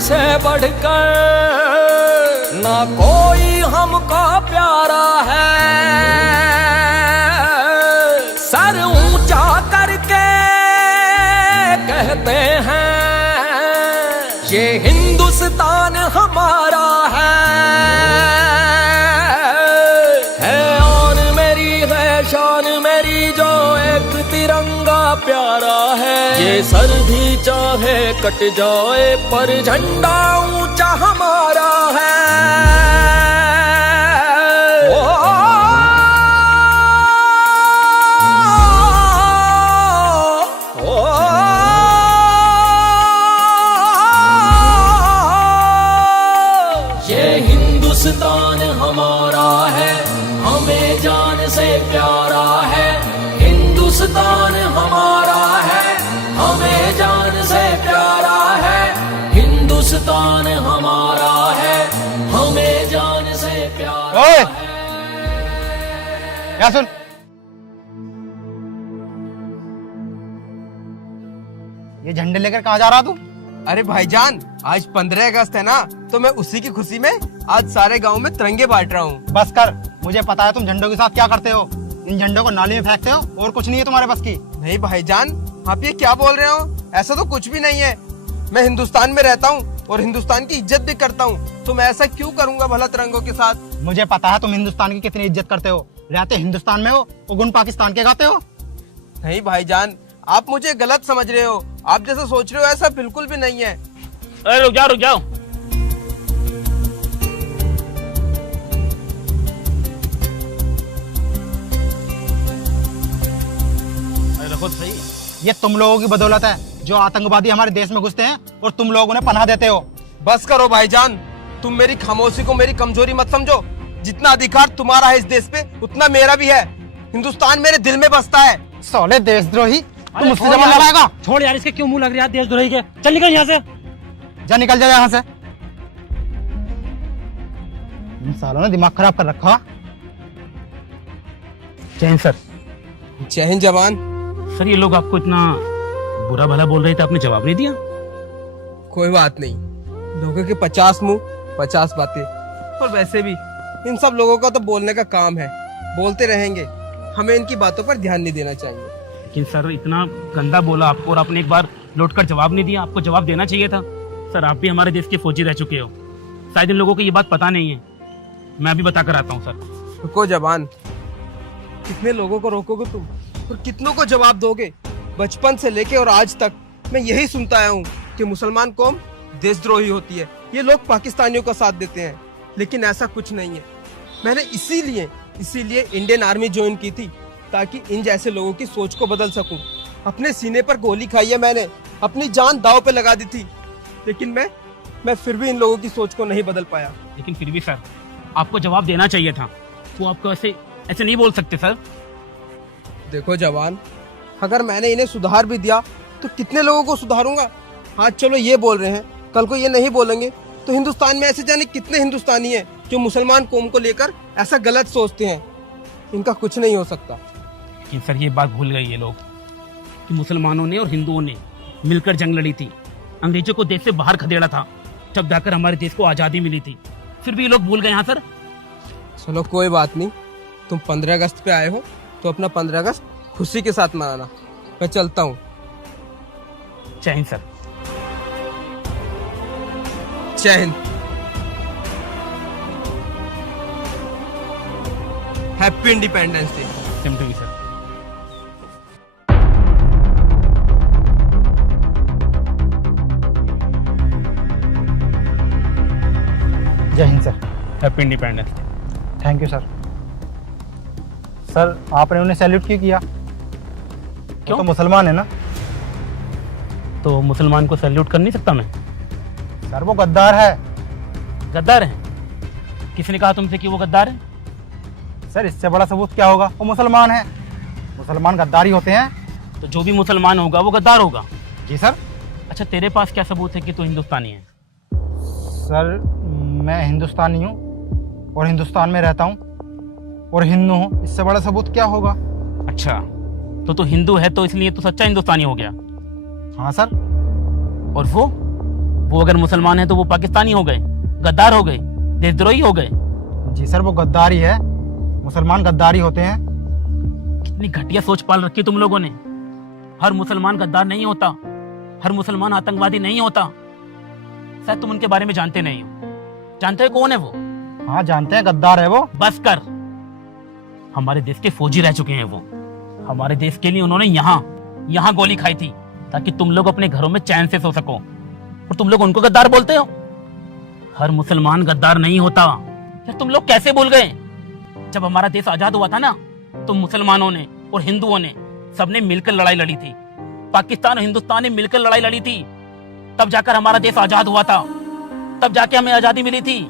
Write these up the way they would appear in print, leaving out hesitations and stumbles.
से बढ़कर ना कोई हमको प्यारा है। सर ऊंचा करके कहते हैं ये हिंदुस्तान हमारा है और मेरी है शान मेरी जो एक तिरंगा प्यारा है। ये सर भी चाहे कट जाए पर झंडा ऊंचा हमारा है। ये हिंदुस्तान हमारा है हमें जान से प्यारा है। हिंदुस्तान हमारा है हमें जान से प्यारा है। हिंदुस्तान हमारा है हमें जान से प्यारा है। क्या सुन, ये झंडे लेकर कहाँ जा रहा तू? अरे भाईजान, आज 15 अगस्त है ना, तो मैं उसी की खुशी में आज सारे गांव में तिरंगे बांट रहा हूँ। बस कर, मुझे पता है तुम झंडों के साथ क्या करते हो। इन झंडों को नाली में फेंकते हो और कुछ नहीं है तुम्हारे बस की। नहीं भाईजान, आप ये क्या बोल रहे हो? ऐसा तो कुछ भी नहीं है। मैं हिंदुस्तान में रहता हूँ और हिंदुस्तान की इज्जत भी करता हूँ, तो मैं ऐसा क्यों करूँगा भला तिरंगों के साथ? मुझे पता है तुम हिंदुस्तान की कितनी इज्जत करते हो। रहते हिंदुस्तान में हो और गुण पाकिस्तान के गाते हो। नहीं भाईजान, आप मुझे गलत समझ रहे हो। आप जैसा सोच रहे हो ऐसा बिल्कुल भी नहीं है। अरे रुक जाओ। देखो सही, ये तुम लोगों की बदौलत है जो आतंकवादी हमारे देश में घुसते हैं और तुम लोग उन्हें पनाह देते हो। बस करो भाईजान, तुम मेरी खामोशी को मेरी कमजोरी मत समझो। जितना अधिकार तुम्हारा है इस देश पे उतना मेरा भी है। हिंदुस्तान मेरे दिल में बसता है। साले देशद्रोही, तुम मुझसे जबान लड़ाएगा? छोड़ यार, इसके क्यों मुंह लग रहा है देशद्रोही के। चल निकल यहाँ से। जा निकल जा यहाँ से। इन सालों ने दिमाग खराब कर रखा। जय हिंद सर। जय हिंद जवान। सर ये लोग आपको इतना बुरा भला बोल रहे थे, आपने जवाब नहीं दिया? कोई बात नहीं, लोगों के 50 मुंह 50 बातें। और वैसे भी इन सब लोगों का तो बोलने का काम है, बोलते रहेंगे। हमें इनकी बातों पर ध्यान नहीं देना चाहिए। लेकिन सर इतना गंदा बोला आपको और आपने एक बार लौट कर जवाब नहीं दिया। आपको जवाब देना चाहिए था। सर आप भी हमारे देश के फौजी रह चुके हो, शायद इन लोगों को ये बात पता नहीं है। मैं भी बता कर आता हूँ सर। रुको जवान, कितने लोगों को रोकोगे तुम और कितनों को जवाब दोगे? बचपन से लेके और आज तक मैं यही सुनता आया हूँ कि मुसलमान कौम देशद्रोही होती है, ये लोग पाकिस्तानियों का साथ देते हैं। लेकिन ऐसा कुछ नहीं है। मैंने इसीलिए इंडियन आर्मी ज्वाइन की थी, ताकि इन जैसे लोगों की सोच को बदल सकूं। अपने सीने पर गोली खाई है मैंने, अपनी जान दांव पे लगा दी थी, लेकिन मैं फिर भी इन लोगों की सोच को नहीं बदल पाया। लेकिन फिर भी सर आपको जवाब देना चाहिए था। वो आपको ऐसे नहीं बोल सकते सर। देखो जवान, अगर मैंने इन्हें सुधार भी दिया तो कितने लोगों को सुधारूंगा? आज चलो ये बोल रहे हैं, कल को ये नहीं बोलेंगे, तो हिंदुस्तान में ऐसे जाने कितने हिंदुस्तानी हैं जो मुसलमान कौम को लेकर ऐसा गलत सोचते हैं। इनका कुछ नहीं हो सकता। लेकिन सर ये बात भूल गए ये लोग कि मुसलमानों ने और हिंदुओं ने मिलकर जंग लड़ी थी, अंग्रेजों को देश से बाहर खदेड़ा था, तब जाकर हमारे देश को आज़ादी मिली थी। फिर भी ये लोग भूल गए। हाँ सर चलो कोई बात नहीं, तुम 15 अगस्त पे आए हो तो अपना 15 अगस्त खुशी के साथ मनाना। मैं चलता हूँ। जय हिंद सर। जय हिंद। Happy independence day. Same to you sir. जय हिंद sir. Happy independence day. Thank you sir. Sir आपने उन्हें सैल्यूट क्यों किया? क्यों? तो मुसलमान है ना। तो मुसलमान को सैल्यूट कर नहीं सकता मैं? सर वो गद्दार है। गद्दार है? किसने कहा तुमसे कि वो गद्दार है? सर इससे बड़ा सबूत क्या होगा? वो मुसलमान है। मुसलमान गद्दारी होते हैं। तो जो भी मुसलमान होगा वो गद्दार होगा। जी सर। अच्छा तेरे पास क्या सबूत है कि तू हिंदुस्तानी है? सर मैं हिंदुस्तानी हूँ और हिंदुस्तान में रहता हूँ और हिंदू हूँ, इससे बड़ा सबूत क्या होगा? अच्छा तो तू हिंदू है तो इसलिए तू सच्चा हिंदुस्तानी हो गया? हाँ सर। और वो अगर मुसलमान है तो वो पाकिस्तानी हो गए, गद्दार हो गए, देशद्रोही हो गए। जी सर, वो गद्दारी है, मुसलमान गद्दारी होते हैं। कितनी घटिया सोच पाल रखी तुम लोगों ने। हर मुसलमान गद्दार नहीं होता, हर मुसलमान आतंकवादी नहीं होता। शायद तुम उनके बारे में जानते नहीं हो। जानते हो कौन है वो? हाँ जानते हैं, गद्दार है वो। बस कर। हमारे देश के फौजी रह चुके हैं वो। हमारे देश के लिए उन्होंने यहाँ गोली खाई थी ताकि तुम लोग अपने घरों में चैन से सो सको, और तुम लोग उनको गद्दार बोलते हो। हर मुसलमान गद्दार नहीं होता। यार तुम लोग कैसे भूल गए? जब हमारा देश आजाद हुआ था ना, तो मुसलमानों ने और हिंदुओं ने सबने मिलकर लड़ाई लड़ी थी। पाकिस्तान और हिंदुस्तान ने मिलकर लड़ाई लड़ी थी, तब जाकर हमारा देश आजाद हुआ था, तब जाके हमें आजादी मिली थी।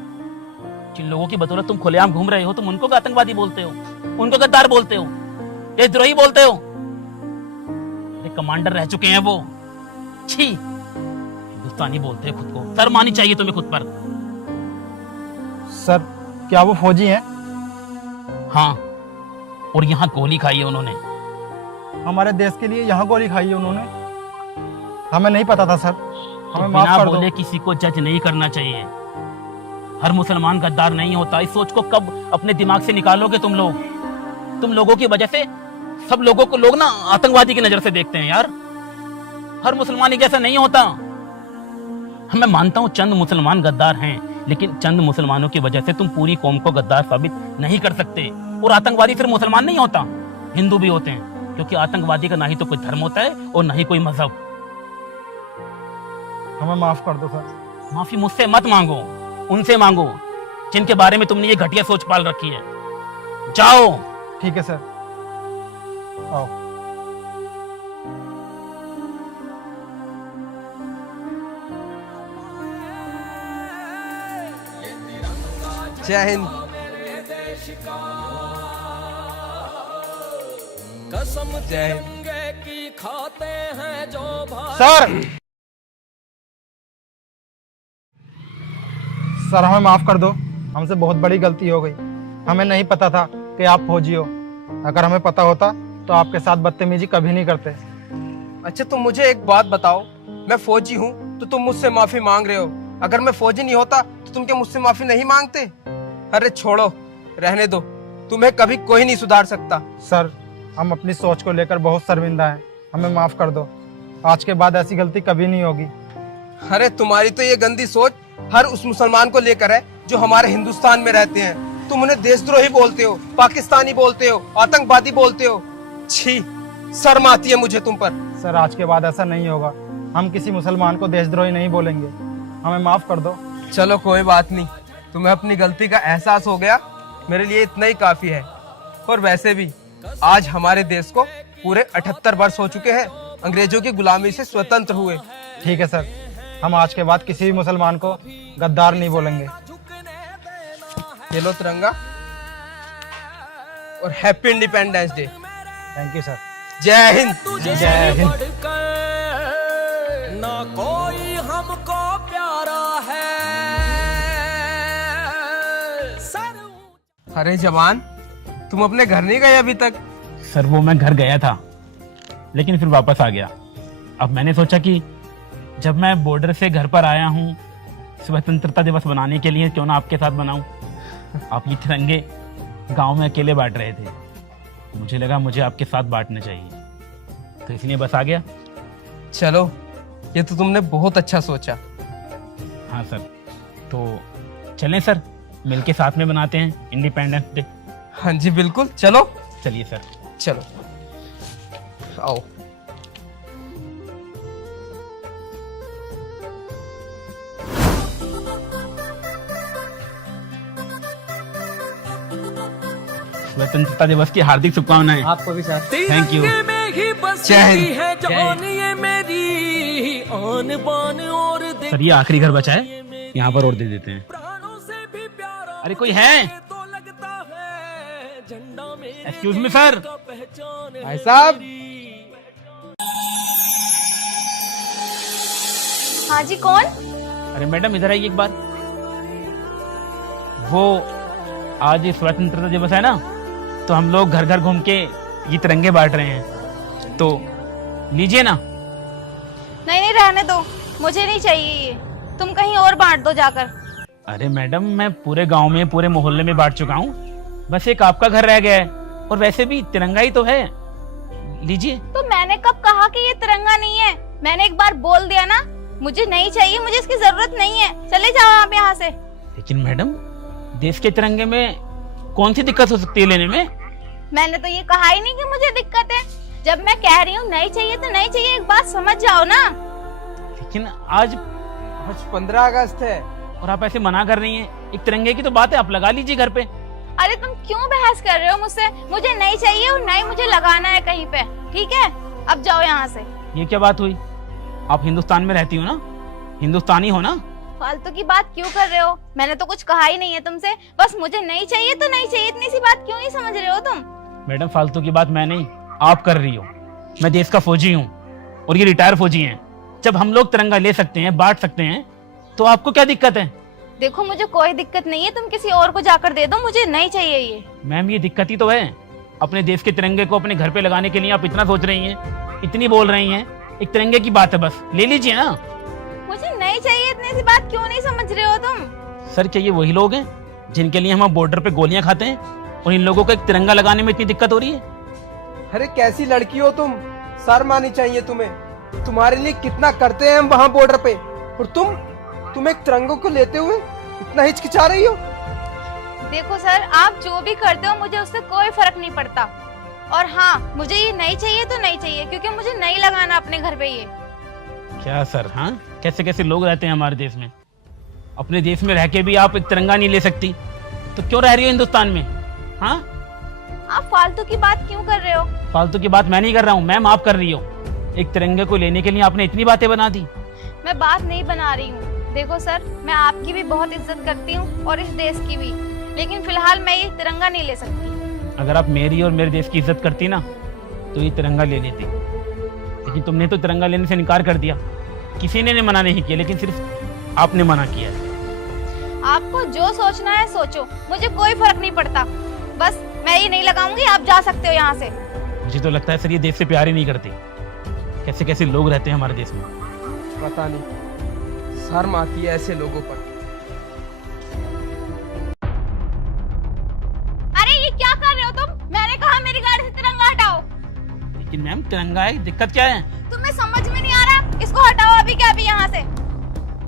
जिन लोगों की बदौलत तुम खुलेआम घूम रहे हो, तुम उनको आतंकवादी बोलते हो, उनको गद्दार बोलते हो, देशद्रोही बोलते हो। कमांडर रह चुके हैं वो। छी, हिंदुस्तानी बोलते हैं खुद को। शर्म आनी चाहिए तुम्हें खुद पर। सर क्या वो फौजी हैं? हाँ, और यहाँ गोली खाई है उन्होंने। हमारे देश के लिए यहाँ गोली खाई है उन्होंने। हमें नहीं पता था सर, हमें माफ बिना कर दो। बोले किसी को जज नहीं करना चाहिए। हर मुसलमान गद्दार नहीं होता। इस सोच को कब अपने दिमाग से निकालोगे तुम लोग? तुम लोगों की वजह से सब लोगों को लोग ना आतंकवादी की नजर से देखते हैं यार। हर मुसलमान जैसा नहीं होता। मैं मानता हूं चंद मुसलमान गद्दार हैं, लेकिन चंद मुसलमानों की वजह से तुम पूरी कौम को गद्दार साबित नहीं कर सकते। और आतंकवादी सिर्फ मुसलमान नहीं होता, हिंदू भी होते हैं, क्योंकि आतंकवादी का ना ही तो कोई धर्म होता है और ना ही कोई मजहब। हमें माफ कर दो सर। माफी मुझसे मत मांगो, उनसे मांगो जिनके बारे में तुमने ये घटिया सोच पाल रखी है। जाओ। ठीक है सर, आओ। जय हिंद। कसम जय हिंद। तिरंगे की खाते हैं जो भाई। सर हमें माफ कर दो, हमसे बहुत बड़ी गलती हो गई। हमें नहीं पता था कि आप फौजी हो। अगर हमें पता होता तो आपके साथ बदतमीजी कभी नहीं करते। अच्छा तुम मुझे एक बात बताओ, मैं फौजी हूँ तो तुम मुझसे माफी मांग रहे हो, अगर मैं फौजी नहीं होता तो तुम क्या मुझसे माफी नहीं मांगते? अरे छोड़ो, रहने दो, तुम्हें कभी कोई नहीं सुधार सकता। सर हम अपनी सोच को लेकर बहुत शर्मिंदा हैं, हमें माफ कर दो। आज के बाद ऐसी गलती कभी नहीं होगी। अरे तुम्हारी तो ये गंदी सोच हर उस मुसलमान को लेकर है जो हमारे हिंदुस्तान में रहते हैं। तुम उन्हें देशद्रोही बोलते हो, पाकिस्तानी बोलते हो, आतंकवादी बोलते हो। छी, शर्म आती है मुझे तुम पर। सर आज के बाद ऐसा नहीं होगा, हम किसी मुसलमान को देशद्रोही नहीं बोलेंगे। हमें माफ कर दो। चलो कोई बात नहीं, तुम्हें अपनी गलती का एहसास हो गया, मेरे लिए इतना ही काफी है। और वैसे भी आज हमारे देश को पूरे 78 वर्ष हो चुके हैं अंग्रेजों की गुलामी से स्वतंत्र हुए। ठीक है सर, हम आज के बाद किसी भी मुसलमान को गद्दार नहीं बोलेंगे। ये लो तिरंगा और happy independence day. Thank you sir. जय हिंद। तुझे जय हिंद। बढ़कर ना कोई हमको प्यारा है। सर अरे जवान, तुम अपने घर नहीं गए अभी तक? सर वो मैं घर गया था, लेकिन फिर वापस आ गया। अब मैंने सोचा कि जब मैं बॉर्डर से घर पर आया हूँ स्वतंत्रता दिवस बनाने के लिए, क्यों ना आपके साथ बनाऊं। आप ये तिरंगे गांव में अकेले बांट रहे थे, मुझे लगा मुझे आपके साथ बांटना चाहिए, तो इसलिए बस आ गया। चलो, ये तो तुमने बहुत अच्छा सोचा। हाँ सर, तो चलें सर, मिलके साथ में बनाते हैं इंडिपेंडेंस डे। हाँ जी बिल्कुल, चलो। चलिए सर। चलो आओ। स्वतंत्रता दिवस की हार्दिक शुभकामनाएं। आपको भी सर। Thank you. तिरंगे में ही बसती जय हिंद। है जान ये मेरी, आन बान और दे सर ये आखिरी घर बचा है, यहाँ पर और दे देते हैं। प्राणों से भी प्यारा अरे कोई है? तो लगता है झंडा में एक्सक्यूज मी सर। पहचान है भाई साहब। हाँ जी, कौन? अरे मैडम इधर आइए एक बार। वो आज स्वतंत्रता दिवस है ना, तो हम लोग घर घर घूम के ये तिरंगे बांट रहे हैं, तो लीजिए ना। नहीं नहीं, रहने दो, मुझे नहीं चाहिए ये। तुम कहीं और बांट दो जाकर। अरे मैडम, मैं पूरे गांव में, पूरे मोहल्ले में बांट चुका हूँ, बस एक आपका घर रह गया है। और वैसे भी तिरंगा ही तो है, लीजिए। तो मैंने कब कहा कि ये तिरंगा नहीं है? मैंने एक बार बोल दिया ना, मुझे नहीं चाहिए, मुझे इसकी जरूरत नहीं है, चले जाओ आप यहाँ से। लेकिन मैडम, देश के तिरंगे में कौन सी दिक्कत हो सकती है लेने में? मैंने तो ये कहा ही नहीं कि मुझे दिक्कत है। जब मैं कह रही हूँ नहीं चाहिए तो नहीं चाहिए, एक बात समझ जाओ ना। लेकिन आज 15 अगस्त है। और आप ऐसे मना कर रही हैं, एक तिरंगे की तो बात है, आप लगा लीजिए घर पे। अरे तुम क्यों बहस कर रहे हो मुझसे? मुझे नहीं चाहिए और नहीं मुझे लगाना है कहीं पे, ठीक है? अब जाओ यहाँ से। ये क्या बात हुई? आप हिंदुस्तान में रहती हो ना, हिंदुस्तानी हो ना? फालतू की बात क्यों कर रहे हो? मैंने तो कुछ कहा ही नहीं है तुमसे, बस मुझे नहीं चाहिए तो नहीं चाहिए, इतनी सी बात क्यों नहीं समझ रहे हो तुम? मैडम, फालतू की बात मैं नहीं, आप कर रही हो। मैं देश का फौजी हूँ और ये रिटायर फौजी हैं। जब हम लोग तिरंगा ले सकते हैं, बांट सकते हैं, तो आपको क्या दिक्कत है? देखो मुझे कोई दिक्कत नहीं है, तुम किसी और को जाकर दे दो, मुझे नहीं चाहिए ये। मैम, ये दिक्कत ही तो है। अपने देश के तिरंगे को अपने घर पे लगाने के लिए आप इतना सोच रही हैं, इतनी बोल रही हैं। एक तिरंगे की बात है, बस ले लीजिए ना। मुझे नहीं चाहिए, इतनी सी बात क्यों नहीं समझ रहे हो तुम? सर, क्या ये वही लोग हैं जिनके लिए हम बॉर्डर पे गोलियां खाते हैं, और इन लोगों को एक तिरंगा लगाने में इतनी दिक्कत हो रही है? अरे कैसी लड़की हो तुम, शर्म आनी चाहिए तुम्हें। तुम्हारे लिए कितना करते हैं हम वहाँ बॉर्डर पे, और तुम एक तिरंगों को लेते हुए इतना हिचकिचा रही हो। देखो सर, आप जो भी करते हो मुझे उससे कोई फर्क नहीं पड़ता। और हाँ, मुझे ये नहीं चाहिए तो नहीं चाहिए, क्योंकि मुझे नहीं लगाना अपने घर पे ये। क्या सर, हाँ, कैसे कैसे लोग रहते हैं हमारे देश में। अपने देश में रह के भी आप एक तिरंगा नहीं ले सकती, तो क्यों रह रही हो हिंदुस्तान में? हाँ, आप फालतू की बात क्यों कर रहे हो? फालतू की बात मैं नहीं कर रहा हूँ मैम, आप कर रही हो। एक तिरंगे को लेने के लिए आपने इतनी बातें बना दी। मैं बात नहीं बना रही हूँ। देखो सर, मैं आपकी भी बहुत इज्जत करती हूँ और इस देश की भी, लेकिन फिलहाल मैं ये तिरंगा नहीं ले सकती। अगर आप मेरी और मेरे देश की इज्जत करती ना, तो ये तिरंगा ले लेती। लेकिन तुमने तो तिरंगा लेने से इनकार कर दिया। किसी ने मना नहीं किया, लेकिन सिर्फ आपने मना किया है। आपको जो सोचना है सोचो, मुझे कोई फर्क नहीं पड़ता। बस मैं ये नहीं लगाऊंगी, आप जा सकते हो यहाँ से। मुझे तो लगता है सर, ये देश से प्यार ही नहीं करते। कैसे कैसे लोग रहते हैं हमारे देश में। पता नहीं, शर्म आती है ऐसे लोगों पर। अरे ये क्या कर रहे हो तुम? मैंने कहा मेरी गाड़ी से तिरंगा हटाओ। लेकिन मैम, तिरंगा है, दिक्कत क्या है? तुम्हें समझ में नहीं आ रहा? इसको हटाओ अभी के अभी यहाँ से।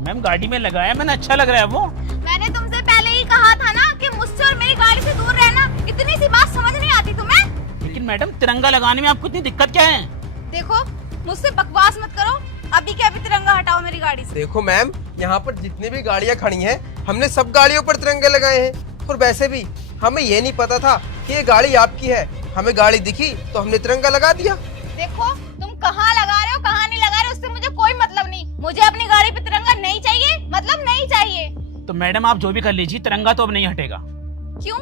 मैम, गाड़ी में लगाया मैंने, अच्छा लग रहा है वो। मैंने तुमसे पहले ही कहा था ना कि मुझसे और मेरी गाड़ी से दूर रहना। इतनी सी बात समझ नहीं आती तुम्हें? लेकिन मैडम, तिरंगा लगाने में आपको इतनी दिक्कत क्या है? देखो, मुझसे बकवास मत करो, अभी के अभी तिरंगा हटाओ मेरी गाड़ी से। देखो मैम, यहाँ पर जितनी भी गाड़ियाँ खड़ी हैं, हमने सब गाड़ियों पर तिरंगे लगाए हैं। और वैसे भी हमें ये नहीं पता था कि ये गाड़ी आपकी है। हमें गाड़ी दिखी तो हमने तिरंगा लगा दिया। देखो, तुम कहाँ लगा रहे हो कहाँ नहीं लगा रहे हो, उससे मुझे कोई मतलब नहीं। मुझे अपनी गाड़ी पे तिरंगा नहीं चाहिए, मतलब नहीं चाहिए। तो मैडम, आप जो भी कर लीजिए, तिरंगा तो अब नहीं हटेगा। क्यों?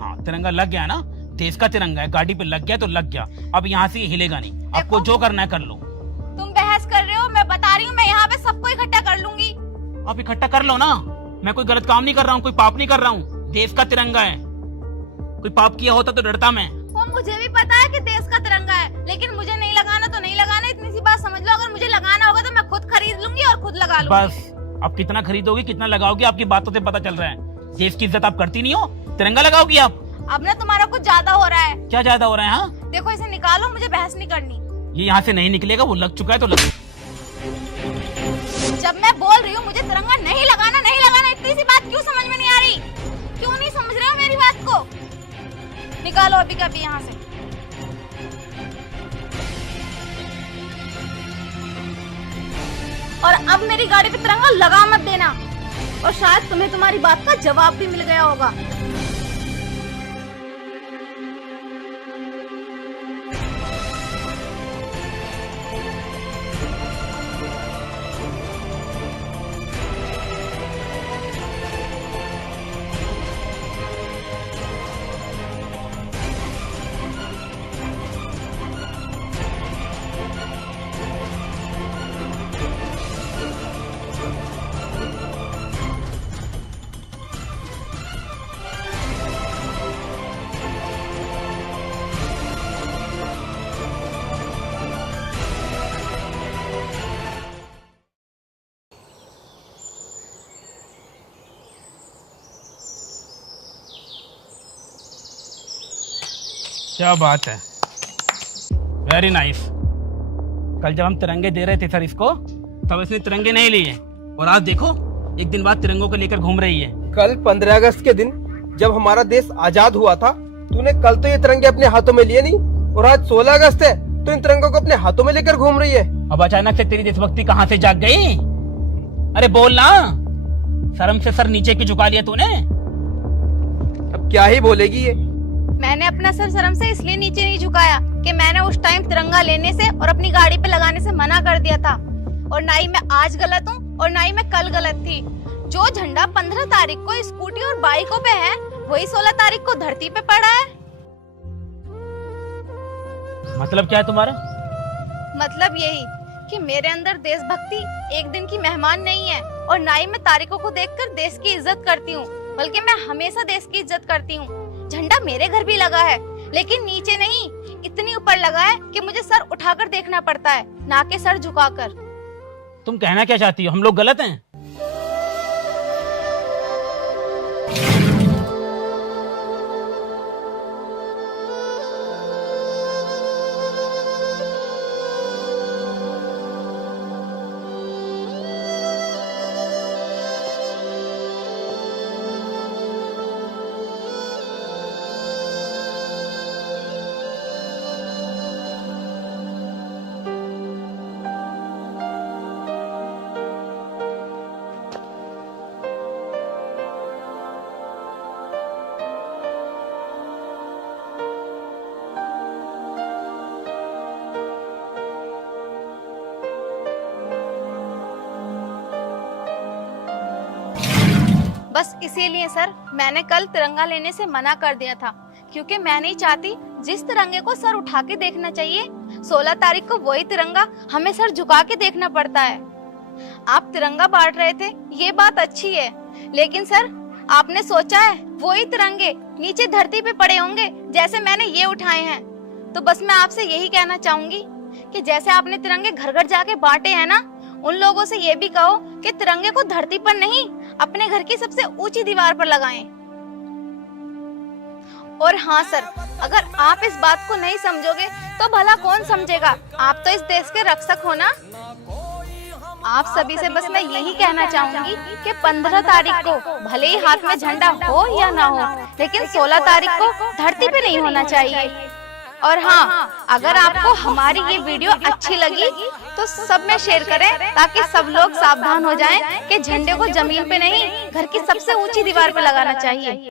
हाँ, तिरंगा लग गया ना, देश का तिरंगा है, गाड़ी पे लग गया तो लग गया। अब यहाँ से ये हिलेगा नहीं। आपको जो करना है कर लो। तुम बहस कर रहे हो, मैं बता रही हूँ, मैं यहाँ पे सबको इकट्ठा कर लूंगी। आप इकट्ठा कर लो ना, मैं कोई गलत काम नहीं कर रहा हूँ, कोई पाप नहीं कर रहा हूँ। देश का तिरंगा है, कोई पाप किया होता तो डरता मैं। वो मुझे भी पता है कि देश का तिरंगा है, लेकिन मुझे नहीं लगाना तो नहीं लगाना, इतनी सी बात समझ लो। अगर मुझे लगाना होगा तो मैं खुद खरीद लूंगी और खुद लगा लूंगी। बस, आप कितना खरीदोगी, कितना लगाओगी, आपकी बातों से पता चल रहा है। देश की इज्जत आप करती नहीं हो, तिरंगा लगाओगी आप। अब ना तुम्हारा कुछ ज्यादा हो रहा है। क्या ज्यादा हो रहा है? हाँ, देखो, इसे निकालो, मुझे बहस नहीं करनी। ये यहाँ से नहीं निकलेगा, वो लग चुका है तो लग। जब मैं बोल रही हूँ मुझे तिरंगा नहीं लगाना नहीं लगाना, इतनी सी बात क्यों समझ में नहीं आ रही? क्यों नहीं समझ रहे हो मेरी बात को? निकालो अभी का अभी यहाँ से। और अब मेरी गाड़ी पे तिरंगा लगा मत देना। और शायद तुम्हें तुम्हारी बात का जवाब भी मिल गया होगा। क्या बात है, वेरी नाइस। कल जब हम तिरंगे दे रहे थे सर इसको, तब इसने तिरंगे नहीं लिए, और आज देखो एक दिन बाद तिरंगों को लेकर घूम रही है। कल 15 अगस्त के दिन जब हमारा देश आजाद हुआ था, तूने कल तो ये तिरंगे अपने हाथों में लिए नहीं, और आज 16 अगस्त है तो इन तिरंगों को अपने हाथों में लेकर घूम रही है। अब अचानक से तेरी देशभक्ति कहाँ से जाग गई? अरे बोल ना, शर्म से सर नीचे क्यों झुका लिया तूने? अब क्या ही बोलेगी ये। मैंने अपना सर शर्म से इसलिए नीचे नहीं झुकाया कि मैंने उस टाइम तिरंगा लेने से और अपनी गाड़ी पे लगाने से मना कर दिया था। और ना ही मैं आज गलत हूँ और ना ही मैं कल गलत थी। जो झंडा 15 तारीख को स्कूटी और बाइकों पे है, वही 16 तारीख को धरती पे पड़ा है। मतलब क्या है तुम्हारा? मतलब यही कि मेरे अंदर देशभक्ति एक दिन की मेहमान नहीं है, और ना ही मैं तारीखों को देखकर देश की इज्जत करती हूँ, बल्कि मैं हमेशा देश की इज्जत करती हूँ। झंडा मेरे घर भी लगा है, लेकिन नीचे नहीं, इतनी ऊपर लगा है कि मुझे सर उठाकर देखना पड़ता है, ना कि सर झुकाकर। तुम कहना क्या चाहती हो, हम लोग गलत हैं? बस इसीलिए सर मैंने कल तिरंगा लेने से मना कर दिया था, क्योंकि मैं नहीं चाहती जिस तिरंगे को सर उठा के देखना चाहिए, 16 तारीख को वही तिरंगा हमें सर झुका के देखना पड़ता है। आप तिरंगा बांट रहे थे, ये बात अच्छी है, लेकिन सर आपने सोचा है वही तिरंगे नीचे धरती पे पड़े होंगे जैसे मैंने ये उठाए हैं? तो बस मैं आपसे यही कहना चाहूंगी कि जैसे आपने तिरंगे घर घर जाके बांटे हैं ना, उन लोगों से ये भी कहो कि तिरंगे को धरती पर नहीं, अपने घर की सबसे ऊंची दीवार पर लगाएं। और हाँ सर, अगर आप इस बात को नहीं समझोगे तो भला कौन समझेगा? आप तो इस देश के रक्षक हो ना। आप सभी से बस मैं यही कहना चाहूंगी कि 15 तारीख को भले ही हाथ में झंडा हो या ना हो, लेकिन 16 तारीख को धरती पे नहीं होना चाहिए। और हाँ, अगर आपको हमारी ये वीडियो अच्छी लगी तो सब में शेयर करें, ताकि सब लोग सावधान हो जाएं कि झंडे को जमीन पे नहीं, घर की सबसे ऊंची दीवार पे लगाना चाहिए।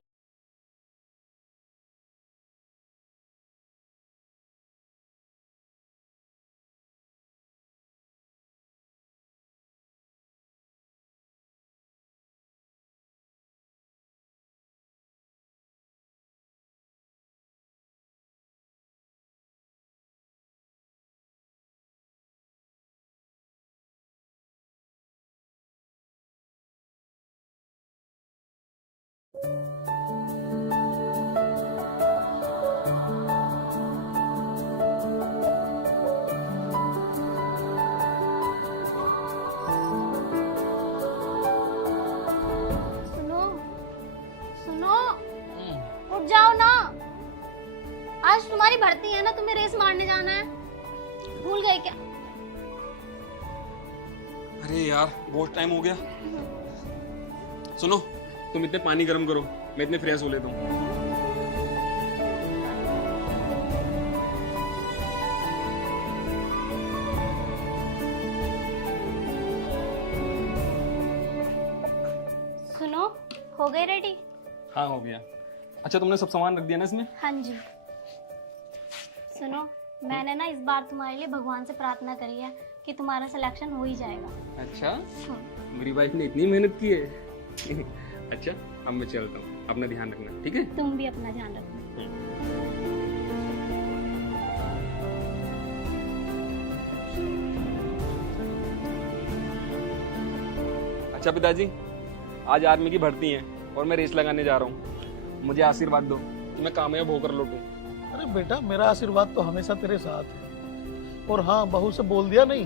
सुनो सुनो, उठ जाओ ना। आज तुम्हारी भर्ती है ना, तुम्हें रेस मारने जाना है, भूल गए क्या? अरे यार बहुत टाइम हो गया। सुनो, तुम इतने पानी गर्म करो, मैं इतने फ्रेश हो लेता हूँ। सुनो, हो गए रेडी? हाँ हो गया। अच्छा तुमने सब सामान रख दिया ना इसमें? हाँ जी। सुनो, मैंने ना इस बार तुम्हारे लिए भगवान से प्रार्थना करी है कि तुम्हारा सिलेक्शन हो ही जाएगा। अच्छा, मेरी वाइफ ने इतनी मेहनत की है। अच्छा अब मैं चलता हूँ, अपना ध्यान रखना, ठीक है? तुम भी अपना ध्यान रखना। अच्छा पिताजी, आज आर्मी की भर्ती है और मैं रेस लगाने जा रहा हूँ। मुझे आशीर्वाद दो कि मैं कामयाब होकर लौटूं। अरे बेटा, मेरा आशीर्वाद तो हमेशा तेरे साथ है। और हाँ, बहू से बोल दिया नहीं,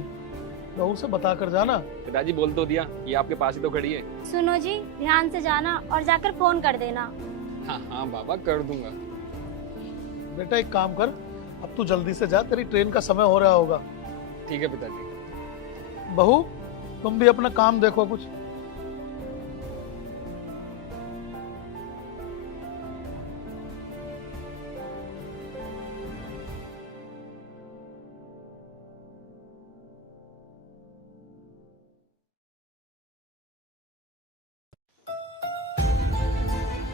बहू से बता कर जाना। पिताजी बोल तो दिया, ये आपके पास ही तो खड़ी है। सुनो जी, ध्यान से जाना और जाकर फोन कर देना। हाँ हाँ बाबा, कर दूंगा। बेटा एक काम कर, अब तू जल्दी से जा, तेरी ट्रेन का समय हो रहा होगा। ठीक है पिताजी। बहू तुम भी अपना काम देखो कुछ।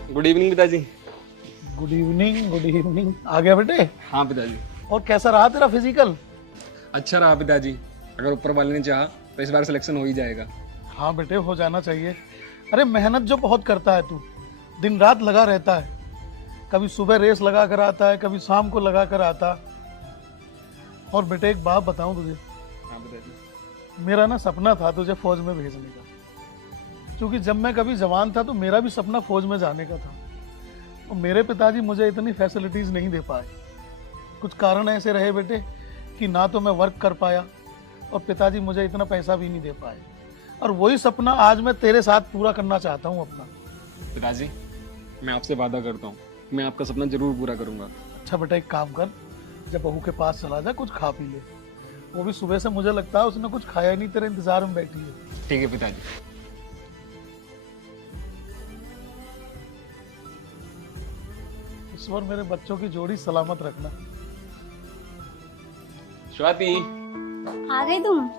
गुड इवनिंग पिताजी। Good evening, good evening. आ गया बेटे? हाँ पिताजी। और कैसा रहा तेरा फिजिकल? अच्छा रहा पिताजी, अगर ऊपर वाले ने चाहा तो इस बार सिलेक्शन हो ही जाएगा। हाँ बेटे, हो जाना चाहिए। अरे मेहनत जो बहुत करता है तू, दिन रात लगा रहता है, कभी सुबह रेस लगा कर आता है, कभी शाम को लगा कर आता। और बेटे एक बात बताऊं तुझे, हाँ पिताजी। मेरा ना सपना था तुझे फौज में भेजने का, क्योंकि जब मैं कभी जवान था तो मेरा भी सपना फौज में जाने का था। और मेरे पिताजी मुझे इतनी फैसिलिटीज नहीं दे पाए। कुछ कारण ऐसे रहे बेटे कि ना तो मैं वर्क कर पाया और पिताजी मुझे इतना पैसा भी नहीं दे पाए। और वही सपना आज मैं तेरे साथ पूरा करना चाहता हूँ अपना। पिताजी मैं आपसे वादा करता हूँ, मैं आपका सपना जरूर पूरा करूंगा। अच्छा बेटा एक काम कर, जब बहू के पास चला जा, कुछ खा पी ले। वो भी सुबह से मुझे लगता है उसने कुछ खाया नहीं, तेरे इंतजार में बैठी है। ठीक है पिताजी। ईश्वर मेरे बच्चों की जोड़ी सलामत रखना। स्वाति। आ गई तुम?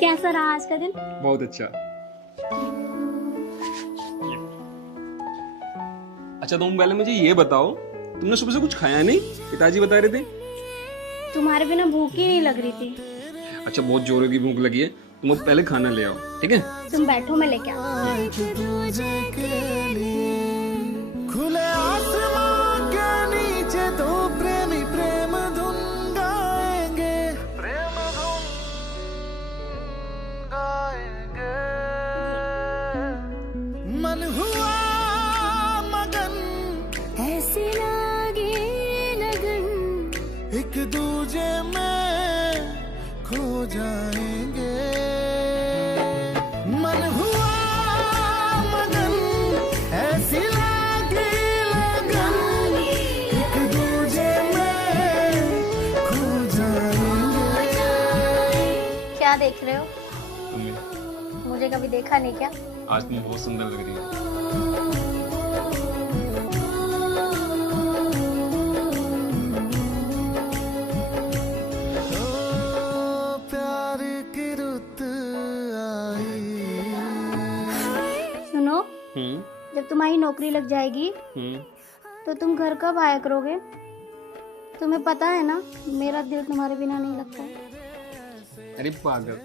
कैसा रहा आज का दिन? बहुत अच्छा। अच्छा तुम पहले मुझे ये बताओ, तुमने सुबह से कुछ खाया नहीं? पिताजी बता रहे थे। तुम्हारे बिना भूख ही नहीं लग रही थी। अच्छा बहुत जोरों की भूख लगी है, तुम पहले खाना ले आओ, ठीक है? तुम बैठो, मैं लेके आऊं। खुले आसमां के नीचे दो प्रेमी प्रेम धुन गाएंगे, प्रेम धुन गाएंगे। मन हुआ मगन, ऐसी लागी लगन, एक दूजे में खो जाएंगे। मन हुआ मगन, ऐसी क्या देख रहे हो? तुम्हें। मुझे कभी देखा नहीं क्या? आज तुम बहुत सुंदर लग रही हो। प्यार की रुत आई। सुनो, जब तुम्हारी नौकरी लग जाएगी तो तुम घर कब आया करोगे? तुम्हें पता है ना, मेरा दिल तुम्हारे बिना नहीं लगता है। अरे पागल,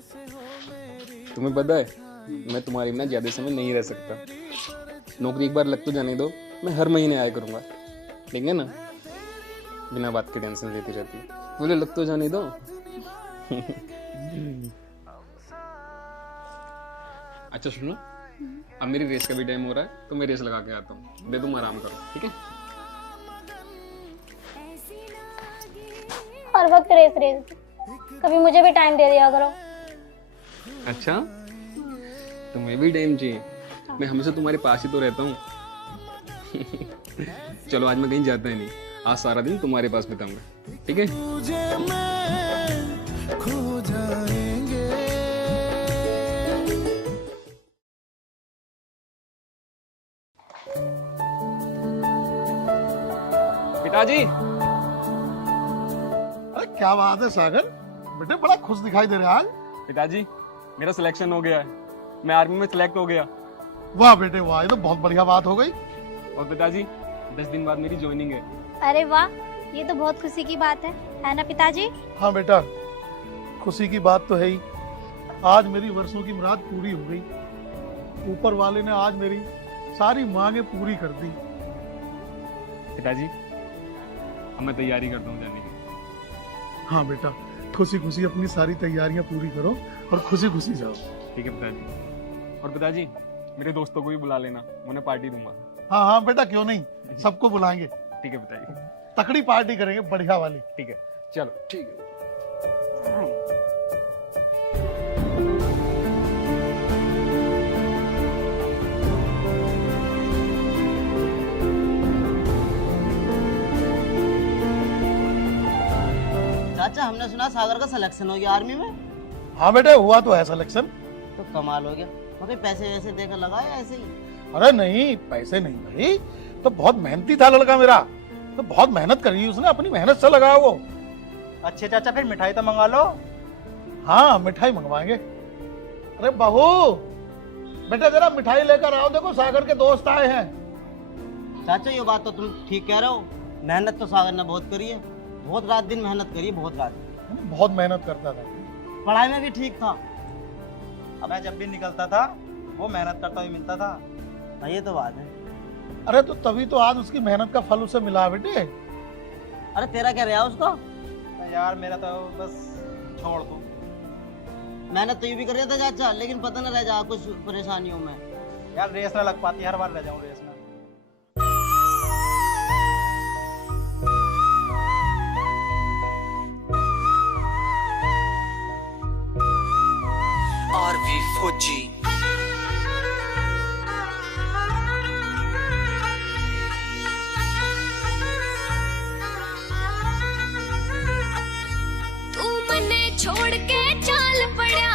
तुम्हें पता है मैं तुम्हारे बिना ज्यादा समय नहीं रह सकता। नौकरी एक बार लग तो जाने दो, मैं हर महीने आया करूंगा, ठीक है ना? बिना बात के टेंशन लेती रहती है, बोले लग तो जाने दो। अच्छा सुनो, अब मेरी रेस का भी टाइम हो रहा है, तो मैं रेस लगा के आता हूँ। दे तुम आराम करो, ठीक है? हर वक्त रेस रेस, कभी मुझे भी टाइम दे दिया करो। अच्छा तुम्हें भी टाइम चाहिए? मैं हमेशा तुम्हारे पास ही तो रहता हूँ। चलो आज मैं कहीं जाता ही नहीं, आज सारा दिन तुम्हारे पास बिताऊंगा, ठीक है? खो जाएंगे। पिताजी। अरे क्या बात है सागर, बेटे बड़ा खुश दिखाई दे रहा है। पिताजी मेरा सिलेक्शन हो गया है, मैं आर्मी में सिलेक्ट हो गया। वाह बेटे वाह, ये तो बहुत बढ़िया बात हो गई। और पिताजी 10 दिन बाद मेरी ज्वाइनिंग है। अरे वाह, ये तो बहुत खुशी की बात है ना पिताजी? हाँ बेटा, खुशी की बात तो है ही। आज मेरी वर्षों की मुराद पूरी हो गई। ऊपर वाले ने आज मेरी सारी मांगे पूरी कर दी। पिताजी अब मैं तैयारी करता हूँ जाने की। हाँ बेटा, खुशी खुशी अपनी सारी तैयारियां पूरी करो और खुशी खुशी जाओ। ठीक है पिताजी। और पिताजी मेरे दोस्तों को भी बुला लेना, उन्हें पार्टी दूंगा। हाँ हाँ बेटा, क्यों नहीं, सबको बुलाएंगे। ठीक है पिताजी। तकड़ी पार्टी करेंगे, बढ़िया वाली। ठीक है चलो। ठीक है। चाचा हमने सुना सागर का सिलेक्शन हो गया आर्मी में। हाँ बेटे, हुआ तो है सिलेक्शन। तो कमाल हो गया। मगर पैसे वैसे देकर लगाया ऐसे ही? अरे नहीं, पैसे नहीं भाई, तो बहुत मेहनती था लड़का मेरा, तो बहुत मेहनत करी उसने, अपनी मेहनत से लगाया वो। अच्छे चाचा फिर मिठाई तो मंगा लो। हाँ मिठाई मंगवाएंगे। अरे बहू, बेटा जरा मिठाई लेकर आओ, देखो सागर के दोस्त आए हैं। चाचा ये बात तो तुम ठीक कह रहे हो, मेहनत तो सागर ने बहुत करी है, बहुत रात दिन मेहनत करी है, बहुत रात। बहुत मेहनत करता था, पढ़ाई में भी ठीक था। अब मैं जब भी निकलता था वो मेहनत करता हुआ मिलता था। हाँ, ये तो बात है। अरे तो तभी तो आज उसकी मेहनत का फल उसे मिला बेटे। अरे तेरा क्या रहा उसका? यार मेरा तो बस छोड़ दो। मेहनत तो ये भी कर रहा था चाचा, लेकिन पता न रह जा कुछ परेशानियों में। यार रेस ना लग पाती, हर बार रह जाऊं रेस में। आरवी फौजी तू मने छोड़ के चाल पड़ा,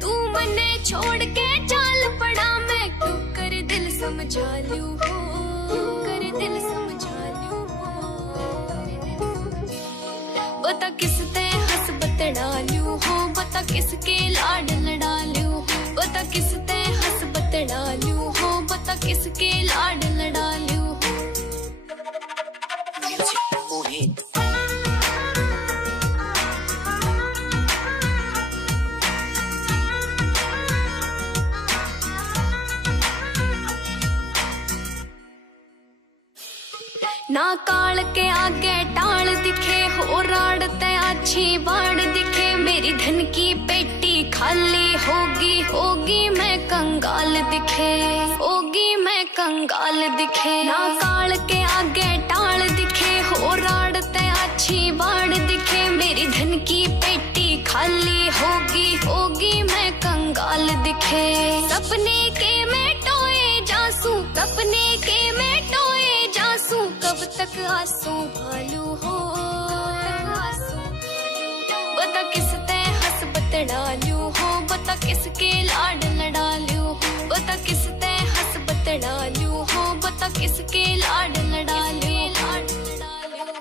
तू मने छोड़ के चाल पड़ा, मैं क्यों कर दिल समझा लूं हो, क्यों कर दिल समझा लूं हो। बता किस ते हंस बतड़ा लूं हो, बता किसके लाड लड़ा लूं हो, बता किस ते हंस बतड़ा लूं हो, बता किसके लाड लड़ा लूं हो। म्यूजिक मोहित ना काल के आगे टाल दिखे, हो राड़ ते अच्छी बाड़ दिखे, मेरी धन की पेटी खाली होगी, होगी मैं कंगाल दिखे, होगी मैं कंगाल दिखे। ना काल के आगे टाल दिखे, हो राड़ ते अच्छी बाड़ दिखे, मेरी धन की पेटी खाली होगी, होगी मैं कंगाल दिखे। सपने के मैं टोए जासूं, सपने के मैं टोए जासूं, कब तक आंसू भालू हो, बता किस ते हंस बतड़ा लूं हो, बता किसके लाड लड़ा लूं हो, बता किस ते हंस बतड़ा लूं हो, बता किसके लाड लड़ा लूं, लाड लड़ा लूं।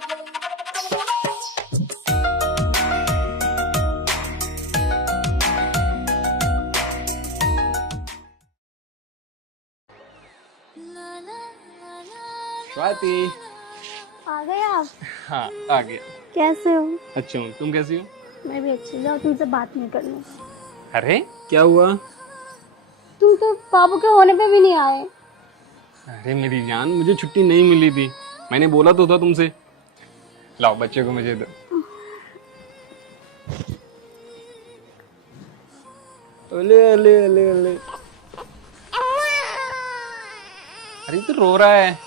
स्वाति। आ गए आप? हाँ आ गया। कैसे हो? अच्छा हूँ, तुम कैसी हो? मैं भी अच्छी। जाओ, तुमसे बात नहीं करनी। अरे क्या हुआ? तुम तो बाबू के होने पे भी नहीं आए। अरे मेरी जान, मुझे छुट्टी नहीं मिली थी, मैंने बोला तो था तुमसे। लाओ बच्चे को मुझे दो। अले अले अले अले, अरे तो रो रहा है।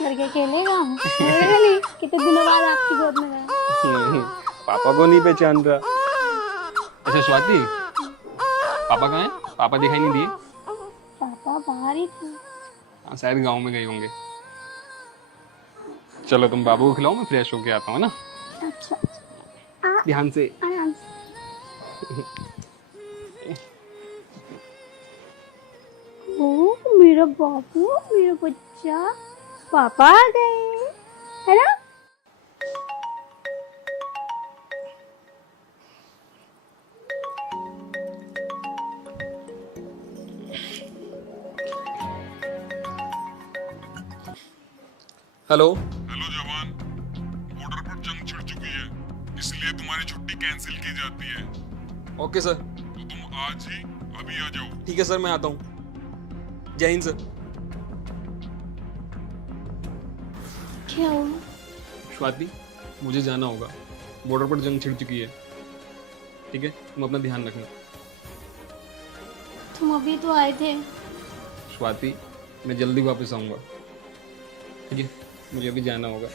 लड़के खेलेगा नहीं। कितने दिनों बाद आपकी गोद में गया। पापा को नहीं पहचान रहा। अच्छा स्वाति, पापा कहाँ हैं? पापा दिखाई नहीं दिए। पापा बाहर ही थे। हाँ शायद गांव में गए होंगे। चलो तुम बाबू को खिलाओ, मैं फ्रेश होके आता हूँ ना। अच्छा ध्यान से। ओ मेरा बाबू, मेरा बच्चा, पापा आ गए, है ना? हेलो। हेलो जवान, बॉर्डर पर जंग छिड़ चुकी है, इसलिए तुम्हारी छुट्टी कैंसिल की जाती है। Okay sir. तो तुम आज ही अभी आ जाओ। ठीक है सर, मैं आता हूँ। जय हिंद सर। क्या हुआ? स्वाति, मुझे जाना होगा, बॉर्डर पर जंग छिड़ चुकी है। ठीक है, तुम अपना ध्यान रखना। तुम अभी तो आए थे। स्वाति, मैं जल्दी वापस आऊँगा। ठीक है, मुझे अभी जाना होगा।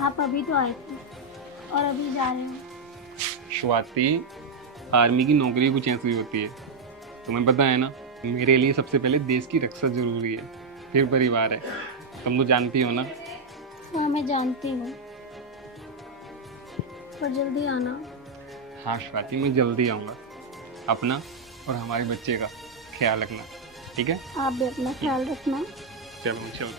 आप अभी तो आए थे और अभी जा रहे हैं। स्वाति, आर्मी की नौकरी कुछ ऐसी होती है, तुम्हें पता है ना। मेरे लिए सबसे पहले देश की रक्षा जरूरी है, फिर परिवार है। तुम तो जानती हो ना। हाँ मैं जानती हूँ, पर जल्दी आना। हाँ स्वाति, मैं जल्दी आऊँगा। अपना और हमारे बच्चे का ख्याल रखना, ठीक है? आप भी अपना ख्याल रखना। चलो चलो।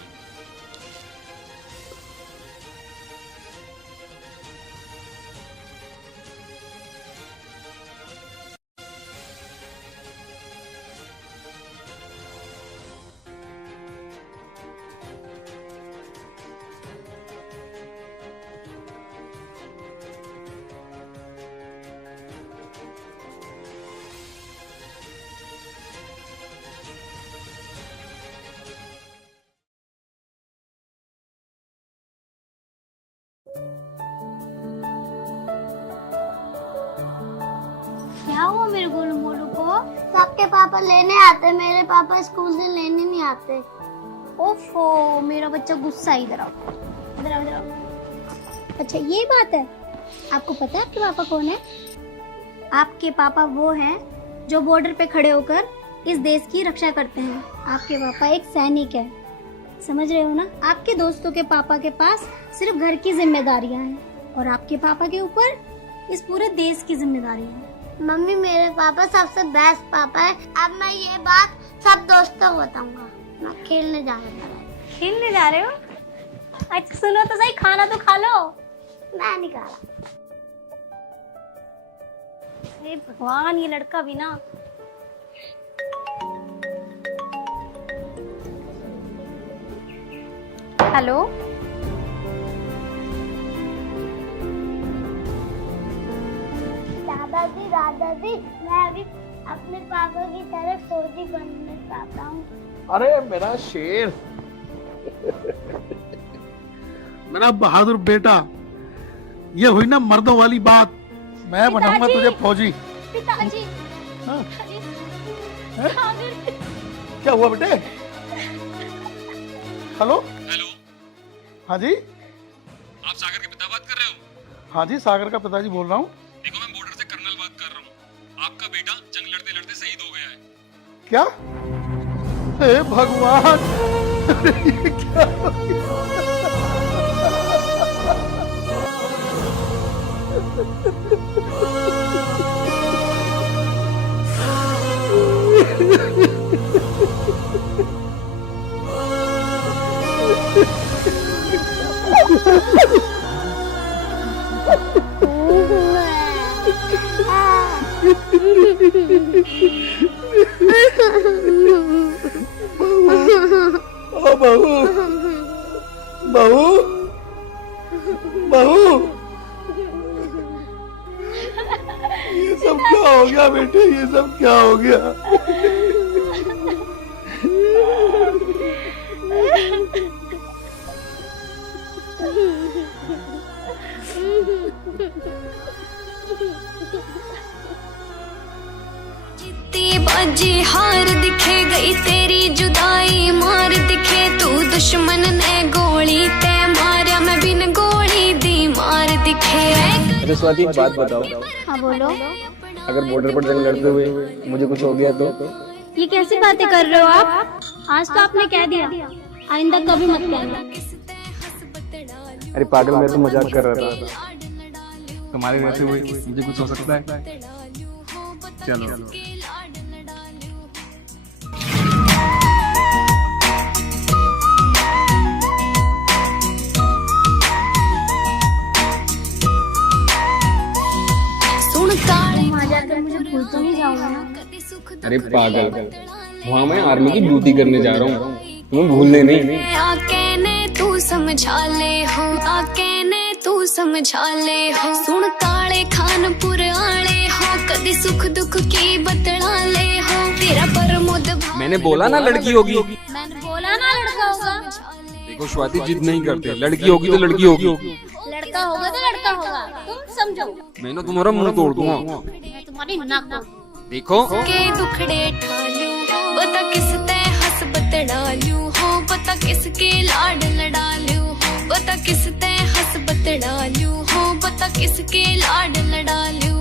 क्या हुआ मेरे गोलू मोलू को? सबके पापा लेने आते, मेरे पापा स्कूल से लेने नहीं आते। ओफो, मेरा बच्चा गुस्सा। इधर आओ, इधर आओ, इधर आओ। अच्छा ये बात है, आपको पता है आपके पापा कौन है? आपके पापा वो हैं जो बॉर्डर पे खड़े होकर इस देश की रक्षा करते हैं। आपके पापा एक सैनिक है, समझ रहे हो ना? आपके दोस्तों के पापा के पास सिर्फ घर की जिम्मेदारियां हैं और आपके पापा के ऊपर इस पूरे देश की जिम्मेदारी है। मम्मी, मेरे पापा सबसे बेस्ट पापा है। अब मैं ये बात सब दोस्तों को बताऊंगा। मैं खेलने जा रहा हूँ। खेलने जा रहे हो? अच्छा सुनो तो सही, खाना तो खा लो। मैं नहीं खा रहा। अरे भगवान, ये लड़का भी ना। हेलो, दादाजी, दादाजी, मैं अभी अपने पापा की तरह फौजी बनना चाहता हूँ। अरे मेरा शेर, मेरा बहादुर बेटा, ये हुई ना मर्दों वाली बात। मैं बनाऊंगा तुझे फौजी। पिताजी, हाँ? सागर, क्या हुआ बेटे? हेलो हेलो, हाँ जी। आप सागर के पिता बात कर रहे हो? हाँ जी, सागर का पिताजी बोल रहा हूँ। देखो, मैं बॉर्डर से कर्नल बात कर रहा हूँ। आपका बेटा जंग लड़ते लड़ते शहीद हो गया है। क्या? हे भगवान, ये क्या हो ओ बहू, बहू, बहू, ये सब क्या हो गया बेटे? ये सब क्या हो गया? बाजी हार दिखे गई तेरी जुदाई मार दिखे तू दुश्मन ने गोली ते मारा मैं बिन गोली दी मार दिखे। अच्छा स्वाति, एक बात बताओ। हाँ बोलो। अगर बॉर्डर पर जंग लड़ते हुए मुझे कुछ हो गया तो? ये कैसी बातें कर रहे हो आप? आज तो आपने कह दिया, आइंदा कभी मत कहना। अरे पागल, मैं तो मजाक कर रहा था। तुम्हारे रहते हुए मुझे कुछ हो सकता है? चलो। मुझे भूल तो नहीं जाऊंगा ना? अरे पागल, वहाँ मैं आर्मी की ड्यूटी करने जा रहा हूँ, तुम्हें भूलने नहीं। आके ने तू समझा ले हो, आके ने तू समझा ले हो। सुन काले खानपुर आले हो, कदी सुख दुख की बतला ले हो। तेरा परमोद मैंने बोला ना लड़की होगी। मैंने बोला ना लड़का होगा। देखो स्वाति, जिद नहीं करते, लड़की होगी तो लड़की होगी। लड़का होगा तो लड़का होगा, तुम समझो। मैंने तुम्हारा मुंह तोड़ दूंगा। मैं तुम्हारी नाक देखो के दुखड़े ठालू, बता किस ते हंस बतड़ालू हो, बता किसके लाड लड़ालू हो, बता किस ते हंस किसके लाड लड़ा लू